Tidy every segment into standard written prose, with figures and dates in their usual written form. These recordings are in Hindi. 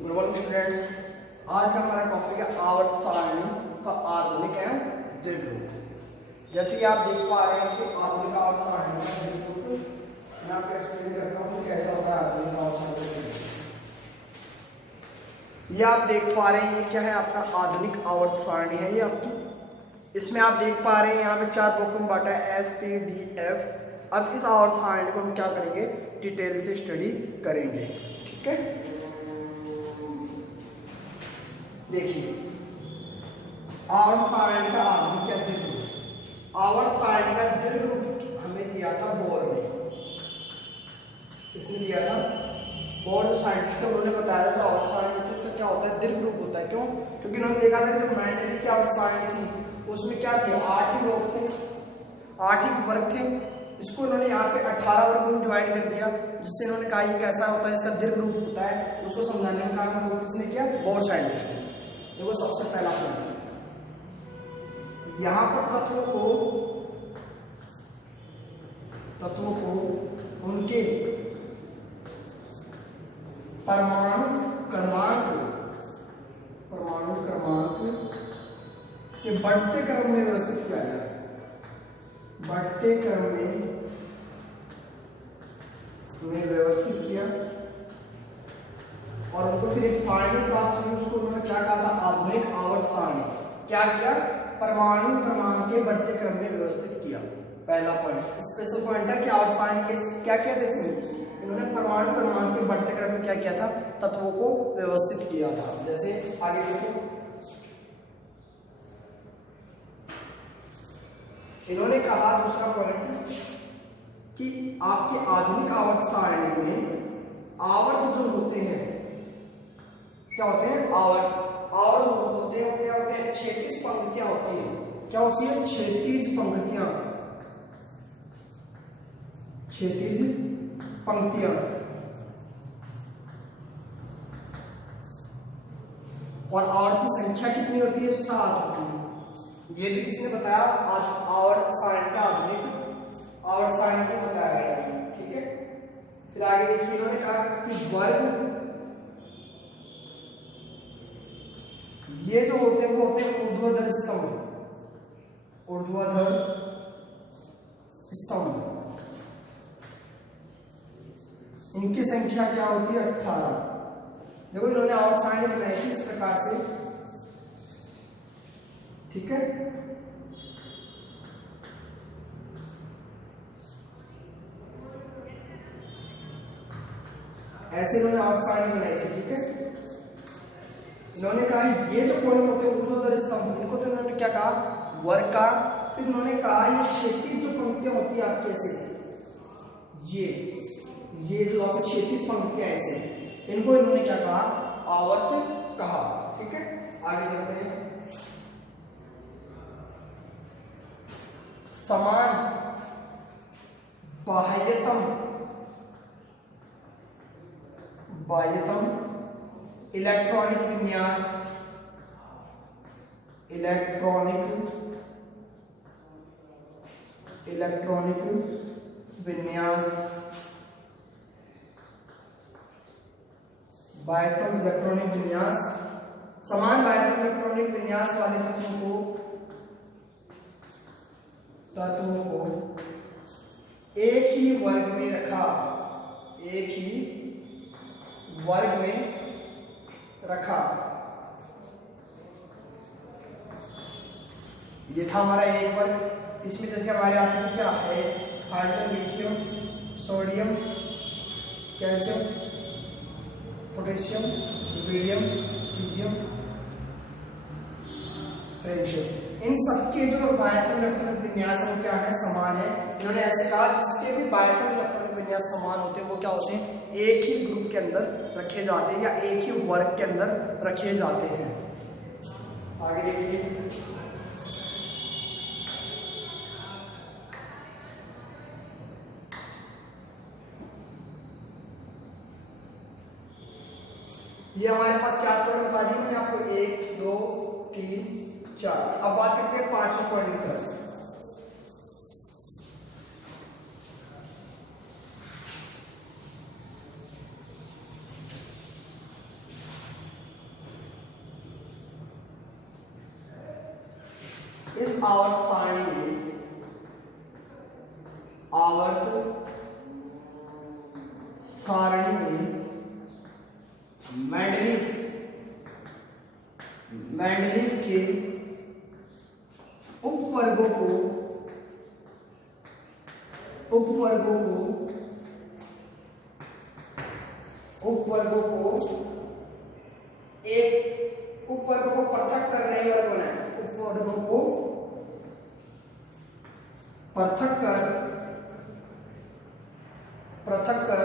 Good morning students. आज का हमारा टॉपिक है आवर्त सारणी का आधुनिक एवं दीर्घ रूप। जैसे कि आप देख पा रहे हैं कि आधुनिक आवर्त सारणी का दीर्घ रूप मैं आपको एक्सप्लेन करता हूँ कि कैसा होता है आधुनिक आवर्त सारणी। ये आप देख पा रहे हैं ये क्या है, आपका आधुनिक आवर्त सारणी है ये आपकी। इसमें आप देख पा रहे हैं यहाँ पे 4 ब्लॉक में बांटा है SPDF। अब इस आवर्त सारणी को हम क्या करेंगे, डिटेल से स्टडी करेंगे। ठीक है, देखिए आवर्त सारणी का आधुनिक क्या दीर्घ रूप। आवर्त सारणी का दीर्घ रूप हमें दिया था बोर ने। किसने दिया था? बोर जो साइंटिस्ट है उन्होंने बताया था आवर्त सारणी तो उसका क्या होता है, दीर्घ रूप होता है। क्यों? क्योंकि उन्होंने देखा था जो मेंडली की आवर्त सारणी थी उसमें क्या थे, 8 ही लोग थे, 8 ही वर्ग थे। इसको इन्होंने यहाँ पे 18 वर्गों में डिवाइड कर दिया, जिससे इन्होंने कहा ये कैसा होता है, इसका दीर्घ रूप होता है। उसको समझाने का काम किसने किया? बोर साइंटिस्ट ने। देखो सबसे पहला पॉइंट, यहां पर तत्वों को उनके परमाणु क्रमांक के बढ़ते क्रम में व्यवस्थित किया गया। बढ़ते क्रम में व्यवस्थित किया और उनको फिर एक सारणी प्राप्त हुई। उसको उन्होंने क्या कहा था? आधुनिक आवर्त सारणी। क्या किया? परमाणु क्रमांक के बढ़ते क्रम में व्यवस्थित किया। पहला पॉइंट स्पेशल पॉइंट है कि आवर्त सारणी के क्या किया था इसमें, इन्होंने परमाणु क्रमांक के बढ़ते क्रम में क्या किया था, तत्वों को व्यवस्थित किया था। जैसे आगे देखो, इन्होंने कहा दूसरा पॉइंट कि आपके आधुनिक आवर्त सारणी में आवर्त जो होते हैं क्या होते हैं, आवर्त होते हैं क्या होते हैं, 36 पंक्तियां होती हैं। क्या होती है? 36 पंक्तियां। 36 पंक्तियां। और आवर्त की संख्या कितनी होती है? 7 होती है। ये भी किसने बताया? आज आवर्त सारणी का आधुनिक आवर्त सारणी को बताया गया है। ठीक है, फिर आगे देखिए इन्होंने कहा कि वर्ग ये जो होते हैं वो होते हैं ऊर्ध्वाधर स्तंभ। ऊर्ध्वाधर स्तंभ, इनकी संख्या क्या होती है? 18। देखो इन्होंने आवर्त सारणी बनाई थी इस प्रकार से। ठीक है, ऐसे इन्होंने आवर्त सारणी बनाई थी। ठीक है, इन्होंने कहा ये जो कॉलम होते हैं ऊर्ध्वाधर स्तंभ, उनको तो इन्होंने क्या कहा? वर्ग का। फिर उन्होंने कहा ये 36 जो पंक्तियां होती है आपकी ऐसे, ये जो आपकी 36 पंक्तियां ऐसे, इनको इन्होंने क्या कहा? आवर्त कहा। ठीक है, आगे चलते हैं। समान बाह्यतम इलेक्ट्रॉनिक विन्यास बाह्यतम इलेक्ट्रॉनिक विन्यास, समान बाह्यतम इलेक्ट्रॉनिक विन्यास वाले तत्वों को एक ही वर्ग में रखा। एक ही वर्ग में रखा। ये था हमारा एक वर्ग। इसमें जैसे हमारे आते हैं क्या है, hydrogen, lithium, sodium, calcium, potassium, rubidium, caesium, francium. इन सबके जो बाह्यतम इलेक्ट्रॉनिक विन्यास है क्या है? समान है। इन्होंने ऐसे कहा जिसके भी बाह्यतम इलेक्ट्रॉनिक विन्यास समान होते हैं वो क्या होते हैं? एक ही ग्रुप के अंदर रखे जाते हैं या एक ही वर्ग के अंदर रखे जाते हैं। आगे देखिए, ये हमारे पास 4 पॉइंट बता दिए मैंने आपको, 1 2 3 4। अब बात करते हैं 5वें पॉइंट की तरफ। इस आवर्त सारणी में मेंडलीव के उपवर्गों को एक उपवर्गों को पृथक कर नए वर्ग बनाए, उपवर्गों को पृथक कर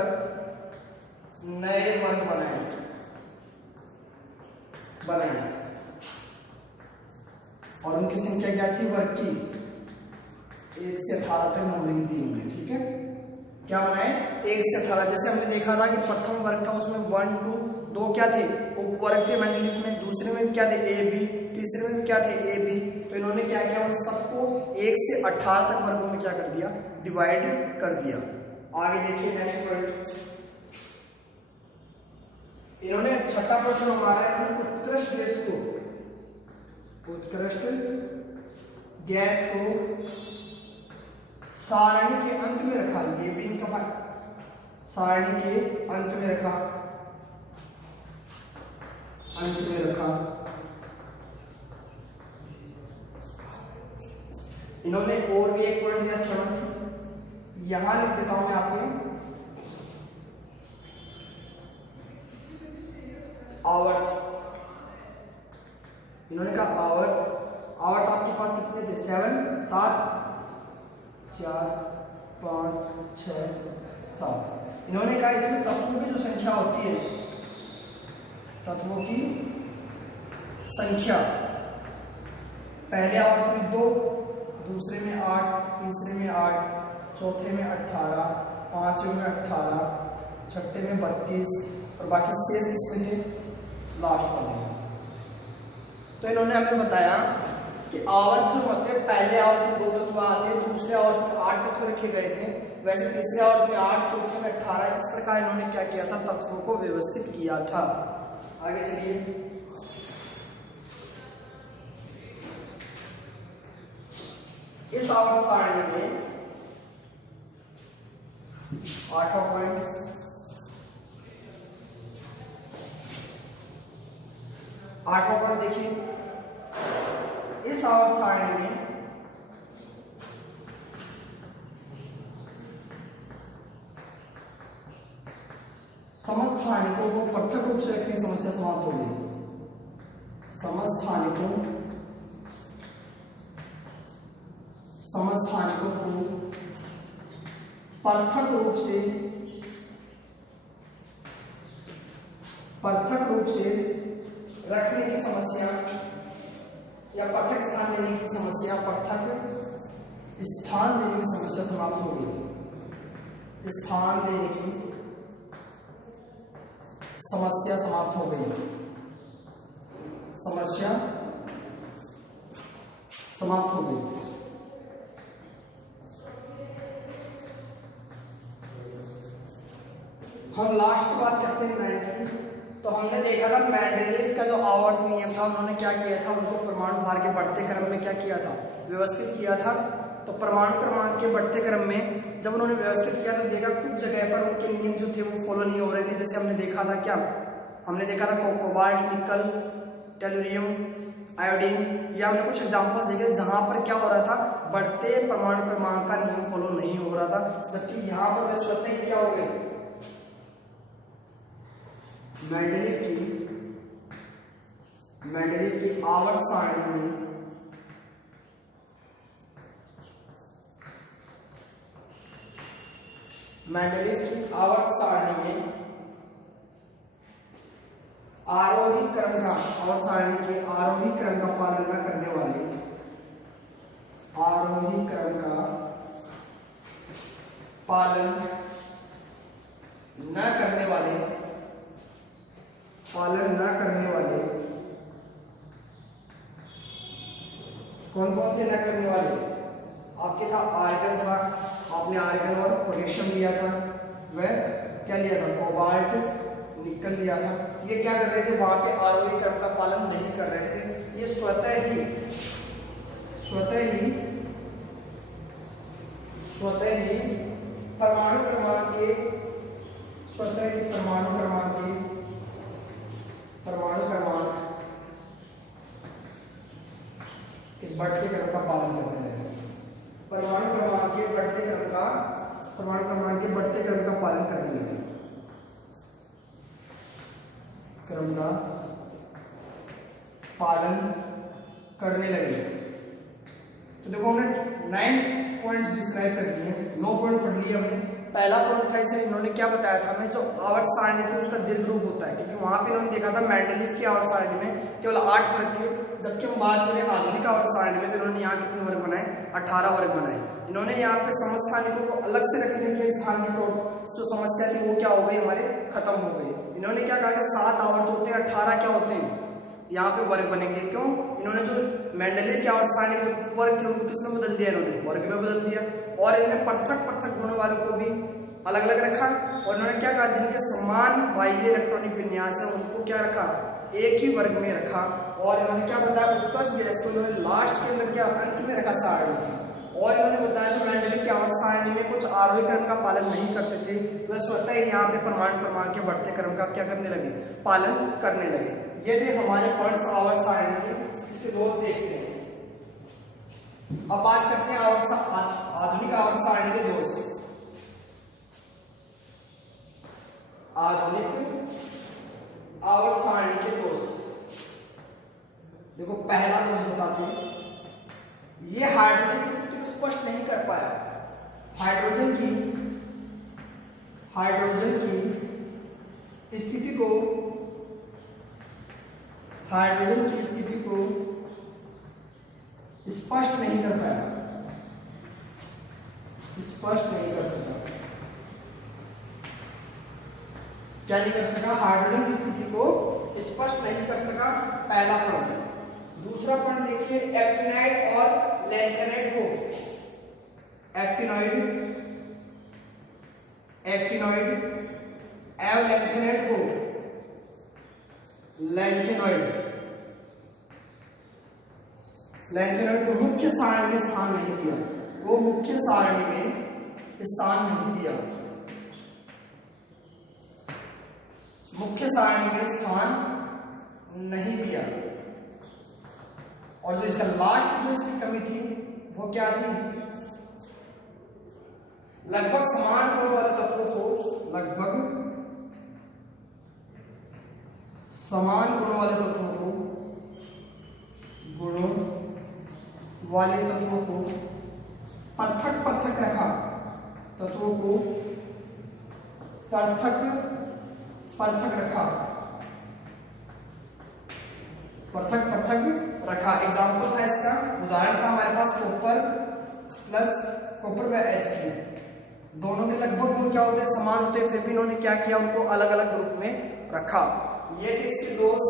नए वर्ग बनाए। और उनकी संख्या क्या थी वर्ग की? 1 से 18 तक नंबरिंग दी हुई है। ठीक है, क्या बनाए? 1 से 18। जैसे हमने देखा था कि प्रथम वर्ग था उसमें 1 2 2 क्या थे? उपवर्ग थे मेंडलीव में। दूसरे में क्या थे? A B. तीसरे में क्या थे? A B. तो इन्होंने क्या किया? उन सबको 1 से 18 तक वर्गों में क्या कर दिया? डिवाइड कर दिया। आगे देखिए नेक्स्ट पॉइंट। इन्होंने छठा प्रश्न हमारा है, उत्कृष्ट गैस को सारणी के अंत में रखा। ये भी इनका सारणी के अंत में रखा। इन्होंने और भी एक पॉइंट दिया, 7 यहां लिख देता हूं मैं आपके। आवर्त, इन्होंने कहा आवर्त आपके पास कितने थे? 7 4 5 6 7। इन्होंने कहा इसमें तत्वों की जो संख्या होती है, तत्वों की संख्या पहले आवर्त में 2, दूसरे में 8, तीसरे में 8, चौथे में 18, पांचवें में 18, छठे में 32 और बाकी शेष इसमें थे लास्ट वाले। तो इन्होंने हमें बताया कि आवर्त जो होते हैं, पहले आवर्त में 2 तत्व आते हैं, दूसरे आवर्त में 8 तत्व रखे गए थे, वैसे तीसरे आवर्त में 8, चौथे में 18। इस प्रकार इन्होंने क्या किया था? तत्वों को व्यवस्थित किया था। आगे चलिए। इस आवर्त सारणी में 8वां पॉइंट, देखिए। इस आवर्त सारणी में समस्थानिकों को पृथक रूप से रखने की समस्या समाप्त हो गई। समस्थानिकों को पृथक रूप से रखने की समस्या या पृथक स्थान देने की समस्या, समाप्त हो गई। स्थान देने की समस्या समाप्त हो गई। हम लास्ट की बात करते हैं 9th की। तो हमने देखा था मेंडलीव का जो आवर्त नियम था, उन्होंने क्या किया था? उनको परमाणु भार के बढ़ते क्रम में क्या किया था? व्यवस्थित किया था। तो परमाणु क्रमांक के बढ़ते क्रम में जब उन्होंने व्यवस्थित किया तो देखा कुछ जगह पर उनके नियम जो थे वो फॉलो नहीं हो रहे थे। जैसे हमने देखा था क्या? हमने देखा था कोबाल्ट, निकल, टेलुरियम, आयोडीन। या हमने कुछ एग्जाम्पल्स देखे जहां पर क्या हो रहा था? बढ़ते परमाणु क्रमांक का नियम फॉलो नहीं हो रहा था, जबकि यहाँ पर वे स्वतः ही क्या हो गए? मेंडलीव की आवर्त सारणी में आरोही क्रम का पालन न करने वाले, कौन कौन थे न करने वाले? आपके था आर्गन था, आपने आर्गन और पोटेशियम लिया था। वह क्या लिया था? कोबाल्ट, निकल लिया था। ये क्या कर रहे थे? वहां पे आरोही क्रम का पालन नहीं कर रहे थे। ये स्वतः स्वतः ही परमाणु क्रमांक के बढ़ते क्रम का पालन करने लगे। परमाणु क्रमांक के बढ़ते क्रम का पालन करने लगे। तो देखो हमने 9 पॉइंट्स डिस्क्राइब कर दिए हैं, 9 पॉइंट पढ़ लिए हमने। पहला पॉइंट था इसे इन्होंने क्या बताया था हमें, जो आवर्त सारणी थी उसका दीर्घ रूप होता है, क्योंकि वहां पे इन्होंने देखा था मेंडलीव की आवर्त सारणी में केवल 8 वर्ग थे, जबकि हम बात करें आधुनिक आवर्त सारणी में तो इन्होंने यहाँ कितने वर्ग बनाए, 18 वर्ग बनाए। इन्होंने यहाँ पे समस्थानिकों को अलग से रखने के स्थान की जो समस्या थी वो क्या हो गई, हमारे खत्म हो गई। इन्होंने क्या कहा कि 7 आवर्त होते हैं, 18 क्या होते हैं, यहाँ पे वर्ग बनेंगे। क्यों? इन्होंने जो मेंडलीव की आवर्त सारणी जो वर्ग थे उनको किसमें बदल दिया, इन्होंने वर्ग में बदल दिया। और इन्होंने पृथक गुणों वालों को भी अलग अलग रखा। और इन्होंने क्या कहा, जिनके समान बाह्य इलेक्ट्रॉनिक विन्यास है उनको क्या रखा, एक ही वर्ग में रखा। और इन्होंने क्या बताया, उत्कर्ष गैस को इन्होंने लास्ट के अंदर क्या अंत में रखा सारणी। और इन्होंने बताया जो मेंडलीव की आवर्त सारणी में कुछ आरोही क्रम का पालन नहीं करते थे, वह स्वतः ही यहाँ पे परमाणु क्रमांक के बढ़ते क्रम का क्या करने लगे, पालन करने लगे। ये थे हमारे पॉइंट्स आवर्त सारणी के। इसके दोस्त देखते हैं। अब बात करते हैं आधुनिक आवर्त सारणी के दोष। आधुनिक आवर्त सारणी के दोष देखो, पहला दोष बताते हैं, ये हाइड्रोजन की स्थिति को स्पष्ट नहीं कर पाया। हाइड्रोजन की स्थिति को स्पष्ट नहीं कर पाया, स्पष्ट नहीं कर सका। क्या नहीं कर सका, हाइड्रोजन की स्थिति को स्पष्ट नहीं कर सका, पहला पॉइंट। दूसरा पॉइंट देखिए, एक्टिनाइड और लैंथेनाइड को एक्टिनाइड एवं लैंथेनाइड को मुख्य सारणी में स्थान नहीं दिया, मुख्य सारणी में स्थान नहीं दिया। और जो इसका लास्ट जो इसकी कमी थी वो क्या थी, लगभग समान गुण वाले तत्वों को पृथक रखा, एग्जाम्पल था इसका, उदाहरण था हमारे पास कॉपर व H3, दोनों में लगभग गुण क्या होते हैं, समान होते हैं, फिर भी इन्होंने क्या किया, उनको अलग अलग ग्रुप में रखा। ये थे इसके दोस्त।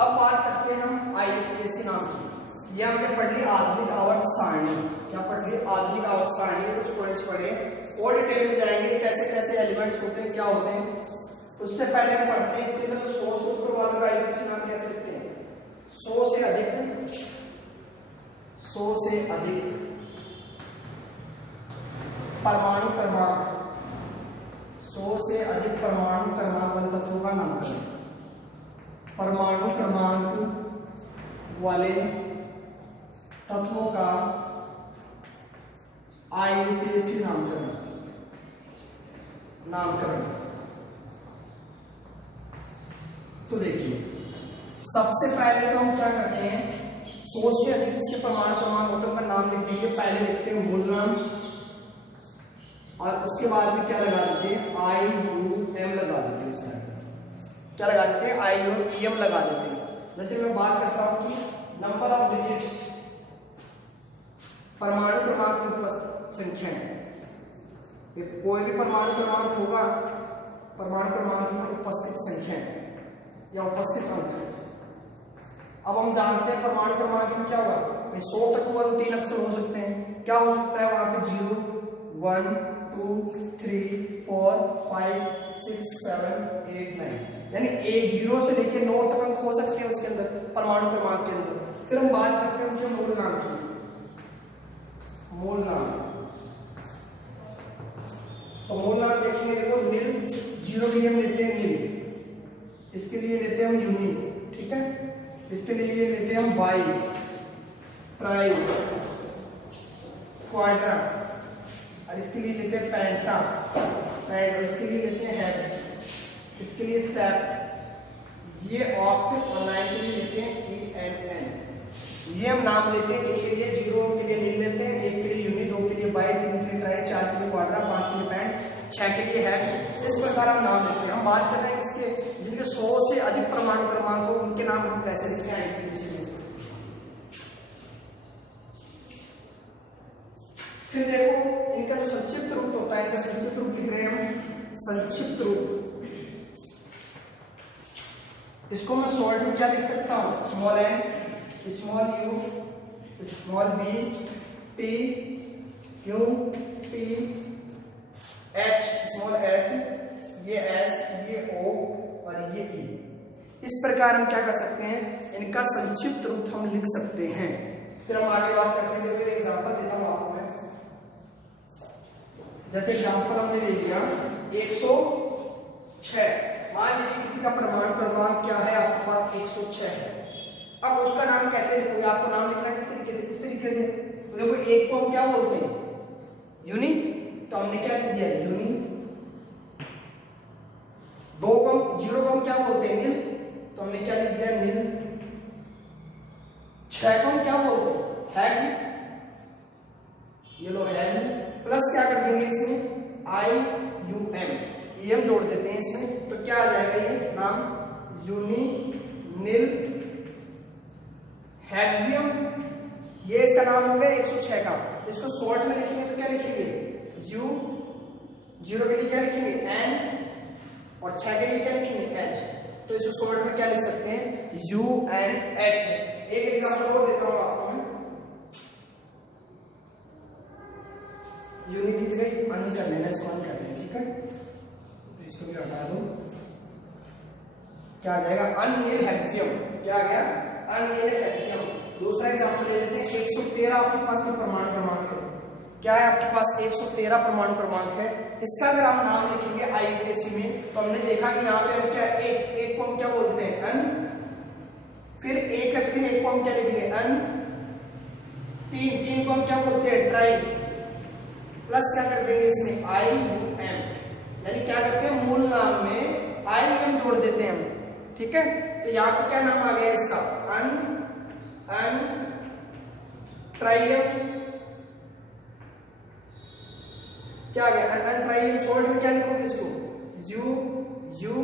अब बात करते हैं हम IUPAC नाम की। ये हमने पढ़ ली आधुनिक आवर्त सारणी। क्या पढ़ ली, आधुनिक आवर्त सारणी, कुछ पॉइंट्स पढ़े और डिटेल में जाएंगे कैसे कैसे एलिमेंट्स होते हैं, क्या होते हैं। उससे पहले हम पढ़ते हैं इसके अंदर 100 सूत्र वालों का IUPAC नाम कैसे लिखते हैं, 100 से अधिक परमाणु क्रमांक, 100 से अधिक परमाणु क्रमांक वाले तत्वों का नामकरण। परमाणु क्रमांक वाले तत्वों का IUPAC नामकरण। तो देखिए, सबसे पहले तो हम क्या करते हैं, 100 से अधिक जिसके परमाणु क्रमांक होते हैं उनका नाम लिख देंगे। पहले लिखते हैं मूल नाम और उसके बाद में क्या लगा देते हैं, IUM लगा देते हैं। उसमें क्या लगा देते हैं, IUM लगा देते हैं। जैसे मैं बात करता हूं कि नंबर ऑफ डिजिट्स, परमाणु क्रमांक में उपस्थित संख्याएं, कोई भी परमाणु क्रमांक होगा, परमाणु क्रमांक में उपस्थित संख्याएं या उपस्थित अंक। अब हम जानते हैं परमाणु क्रमांक में क्या होगा, 100 तक हुआ तो 3 अक्षर हो सकते हैं। क्या हो सकता है वहां पे, 0 1 2 3 4 5 6 7 8 9, यानी 0 से लेकर 9 तक अंक हो सकते हैं उसके अंदर, परमाणु क्रमांक के अंदर। फिर हम बात करते हैं उनके मूल नाम की। मूल नाम, तो मूल नाम देखेंगे, देखो नील, जीरो के लिए हम लेते हैं नील, इसके लिए लेते हैं हम यूनी, ठीक है, इसके लिए लेते हैं हम बाई, ट्राई, क्वाड्रा, और इसके लिए लेते हैं पेंटा, और इसके लिए लेते हैं हेक्स, इसके लिए सेप, ये ऑक्ट, और 9 के लिए लेते हैं ENN। ये हम नाम लेते हैं, एक के लिए जीरो के लिए नील लेते हैं, एक के लिए यूनी, 2 के लिए बाई, 3 के लिए ट्राई, 4 के लिए क्वाड्रा, 5 के लिए पेंट, 6 के लिए हेक्स। इस प्रकार हम नाम लेते हैं। हम बात कर रहे हैं इसके जिनके 100 से अधिक परमाणु क्रमांक हो उनके नाम हम कैसे लिखते हैं IUPAC में। फिर देखो इनका जो संक्षिप्त रूप होता है, इनका संक्षिप्त रूप लिख रहे हैं हम, संक्षिप्त रूप। इसको मैं शॉर्ट में क्या लिख सकता हूँ, small n, small u, small b, t, q, p, h, small h, ये s, ये o और ये e। इस प्रकार हम क्या कर सकते हैं, इनका संक्षिप्त रूप हम लिख सकते हैं। फिर हम आगे बात करते हैं, फिर एग्जांपल देता हूँ आपको मैं। जैसे एग्जांपल हमने ले लिया 106, मान लीजिए किसी का परमाणु क्रमांक क्या है, आपके पास 106 है। अब उसका नाम कैसे लिखोगे, आपको नाम लिखना किस तरीके से, इस तरीके से। तो देखो एक को हम क्या बोलते हैं, यूनी, तो हमने क्या लिख दिया, यूनी। 2 को, जीरो को हम क्या बोलते हैं, नील, तो हमने क्या लिख दिया, नील। 6 को हम क्या बोलते हैं, हेक्स, ये लो हेक्स, प्लस क्या कर देंगे इसमें, IUM, EM जोड़ देते हैं इसमें, तो क्या आ जाएगा ये नाम, यूनी, नील, हेक्सियम। ये इसका नाम हो गया 106 का। इसको शॉर्ट में लिखेंगे तो क्या लिखेंगे, U, जीरो के लिए क्या लिखेंगे, N, और 6 के लिए क्या लिखेंगे, H। तो इसको शॉर्ट में क्या लिख सकते हैं, UNH। एक एग्जांपल और देता हूं आपको मैं, यूनिट की जगह अन कर लेना, इसको अन कर लेना, ठीक है, तो इसको भी हटा दो, क्या आ जाएगा, अननील हेक्सियम। क्या आ गया, अननील हेक्सियम। दूसरा एग्जांपल ले लेते हैं, 113 आपके पास कोई परमाणु क्रमांक है, क्या है आपके पास 113 परमाणु क्रमांक है। इसका अगर हम नाम लिखेंगे IUPAC में, तो हमने देखा कि यहाँ पे हम क्या, एक को हम क्या बोलते हैं, अन, फिर एक को हम क्या लिखेंगे, अन, 3 को हम क्या बोलते हैं, ट्राई, प्लस क्या कर देंगे इसमें, IUM, यानी क्या करते हैं, मूल नाम में IUM जोड़ देते हैं हम, ठीक है। तो यहाँ को क्या नाम आ गया इसका, अन ट्राइयम, क्या आ गया, अन ट्राइयम। शॉर्ट में क्या लिखोगे इसको, U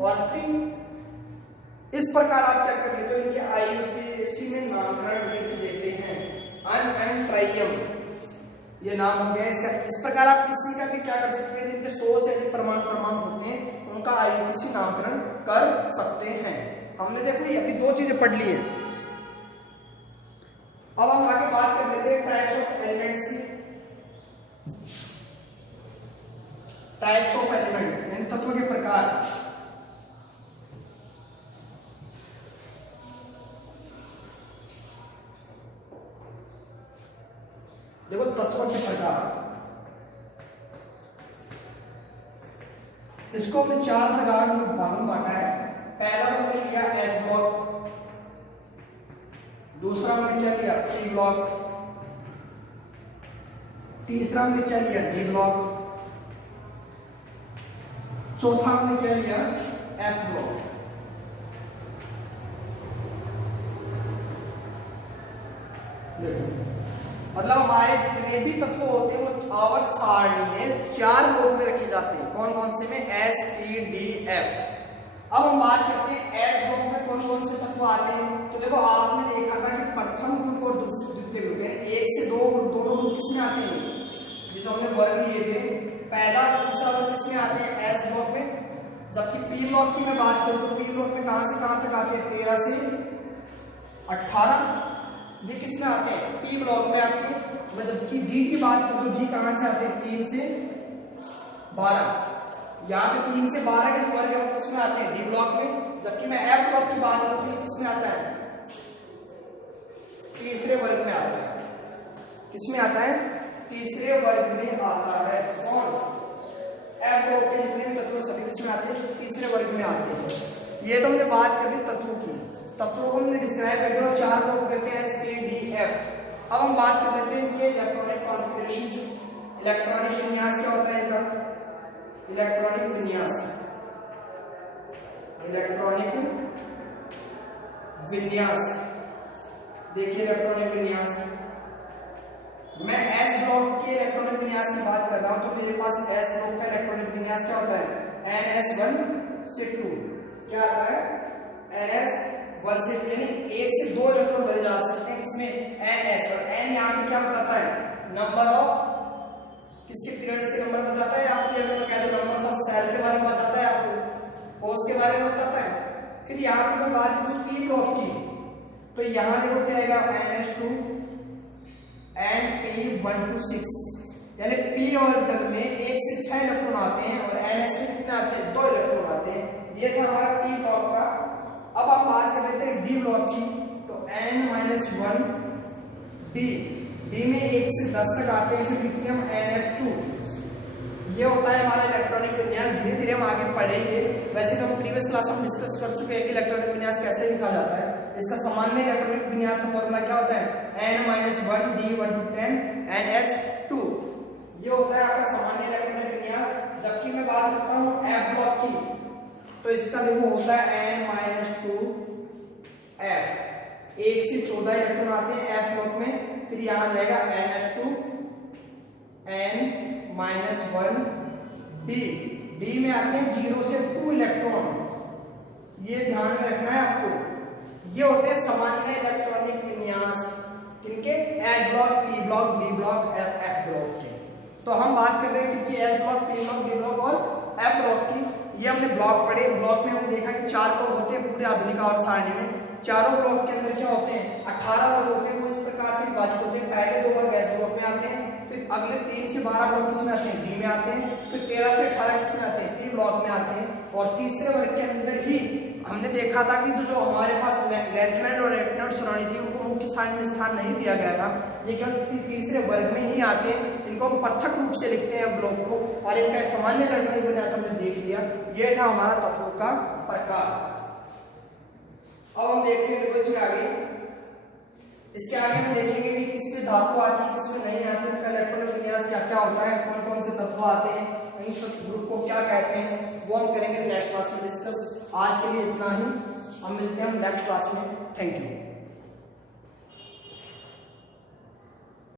और T। इस प्रकार आप क्या कर लेते हो, इनके IUPAC में नामकरण लिख देते हैं, अन ट्राइयम, ये नाम हो गया। इस प्रकार आप किसी का भी क्या कर सकते हैं, जिनके 100 से अधिक परमाणु क्रमांक होते हैं उनका IUPAC नामकरण कर सकते हैं। हमने देखो ये अभी 2 चीजें पढ़ ली है। अब हम आगे बात कर लेते हैं टाइप्स ऑफ एलिमेंट्स की। टाइप्स ऑफ एलिमेंट्स यानी तत्वों के प्रकार। देखो तत्वों के प्रकार, इसको हमने 4 प्रकार में बांटा है। पहला हमने लिया S ब्लॉक, दूसरा हमने क्या लिया, P ब्लॉक, तीसरा हमने क्या लिया, D ब्लॉक, चौथा हमने क्या लिया, F ब्लॉक। देखो मतलब हमारे जितने भी तत्व होते हैं वो आवर्त सारणी में 4 ब्लॉक में रखे जाते हैं। कौन कौन से में, S, T, D, F। अब हम बात करते हैं S ग्रुप में कौन कौन से तत्व आते हैं। तो देखो आपने देखा था कि प्रथम ग्रुप और द्वितीय ग्रुप है, 1 से 2 ग्रुप, दोनों ग्रुप किसमें आते हैं, जो हमने वर्ग लिए थे, पहला दूसरा वर्ग किसमें आते हैं, S ब्लॉक में। जबकि P ब्लॉक की मैं बात करूं तो P ब्लॉक में कहां से कहां तक आते हैं, 13 से 18, ये किसमें आते हैं, P ब्लॉक में आपके। जबकि D की बात करूं तो D कहां से आते हैं, 3 से 12। यहाँ पे 3 से 12 के जो वर्ग है वो किसमें आते हैं, D ब्लॉक में। जबकि मैं F ब्लॉक की बात करूं तो किसमें आता है, तीसरे वर्ग में आता है। किसमें आता है? तीसरे वर्ग में आता है। कौन? एफ ब्लॉक के जितने भी तत्व सभी किसमें आते हैं? तीसरे वर्ग में आते हैं। ये तो हमने बात कर ली तत्वों की, तत्वों को हमने डिस्क्राइब कर दिया। 4 लोग कहते हैं एस पी डी एफ। अब हम बात कर लेते हैं इनके इलेक्ट्रॉनिक कॉन्फ़िगरेशन। इलेक्ट्रॉनिक विन्यास क्या होता है इनका? इलेक्ट्रॉनिक विन्यास, इलेक्ट्रॉनिक विन्यास देखिए इलेक्ट्रॉनिक विन्यास, मैं एस ब्लॉक के इलेक्ट्रॉनिक विन्यास की बात कर रहा हूं तो मेरे पास एस ब्लॉक का इलेक्ट्रॉनिक विन्यास क्या होता है? NS1 से 2 क्या आता है? NS1 से 2 यानी 1 से 2 इलेक्ट्रॉन भरे जा सकते हैं इसमें NS, और N यहाँ पे क्या बताता है? नंबर ऑफ किसके पीरियड्स के नंबर बताता है आपको? अगर मैं कह दूं नंबर ऑफ सेल के बारे में बताता है आपको, कोष के बारे में बताता है। फिर यहाँ पे मैं बात करूं पी ब्लॉक की, तो यहाँ देखो क्या आएगा? NH2 P1 to 6 यानी p ऑर्बिटल में 1 से 6 इलेक्ट्रॉन आते हैं और NH से कितने आते हैं? 2 इलेक्ट्रॉन आते हैं। ये था हमारा p ब्लॉक का। अब हम बात कर लेते हैं डी ब्लॉक की, तो N-1 डी में 1 से 10 तक आते हैं। फिर लिखते हैं हम NH2। ये होता है हमारा इलेक्ट्रॉनिक विन्यास। धीरे धीरे हम आगे पढ़ेंगे। वैसे तो हम प्रीवियस क्लास में डिस्कस कर चुके हैं कि इलेक्ट्रॉनिक विन्यास कैसे लिखा जाता है। इसका सामान्य इलेक्ट्रॉनिक विन्यास का फॉर्मूला क्या होता है? N-1 D1 to 10 NS2। ये होता है आपका सामान्य इलेक्ट्रॉनिक विन्यास। जबकि मैं बात करता हूँ F ब्लॉक की, तो इसका देखो होता है N-2 F। 1 से 14 इलेक्ट्रॉन आते हैं F ब्लॉक में। फिर यहाँ जाएगा NH2 N-1 डी में आते हैं 0 से 2 इलेक्ट्रॉन। ये ध्यान में रखना है आपको। ये होते हैं सामान्य इलेक्ट्रॉनिक विन्यास किनके? S block, P block, D block, F block के। तो हम बात कर रहे हैं कि S block, P block, D block और एफ ब्लॉक की। ये हमने ब्लॉक पढ़े। ब्लॉक में हमने देखा कि 4 ब्लॉक होते हैं पूरे आधुनिक आवर्त सारणी में। चारों ब्लॉक के अंदर क्या होते हैं? 18 वर्ग होते हैं। वो इस प्रकार से विभाजित होते हैं। पहले 2 वर्ग एस ब्लॉक में आते हैं, फिर अगले 3 से 12 ब्लॉक किसमें आते हैं? डी में आते हैं। फिर 13 से 18 किसमें आते हैं? पी ब्लॉक में आते हैं। और तीसरे वर्ग के अंदर ही हमने देखा था कि जो हमारे पास लैंथेनाइड और रेटिनॉइड सुनानी थी उनको मुख्य सारणी में स्थान नहीं दिया गया था। ये केवल तीसरे वर्ग में ही आते हैं। इनको हम पृथक रूप से लिखते हैं ब्लॉक को, और इनका सामान्य इलेक्ट्रॉनिक विन्यास हमने देख लिया। ये था हमारा तत्वों का प्रकार। अब हम देखते हैं देखो इसमें आगे, इसके आगे हम देखेंगे कि किसमें धातु आती है, किसमें नहीं आती है, इलेक्ट्रॉनिक विन्यास क्या क्या होता है, कौन कौन से तत्व आते हैं, इन सब ग्रुप को क्या कहते हैं, वो हम करेंगे नेक्स्ट क्लास में डिस्कस। आज के लिए इतना ही। हम मिलते हैं नेक्स्ट क्लास में। Thank you.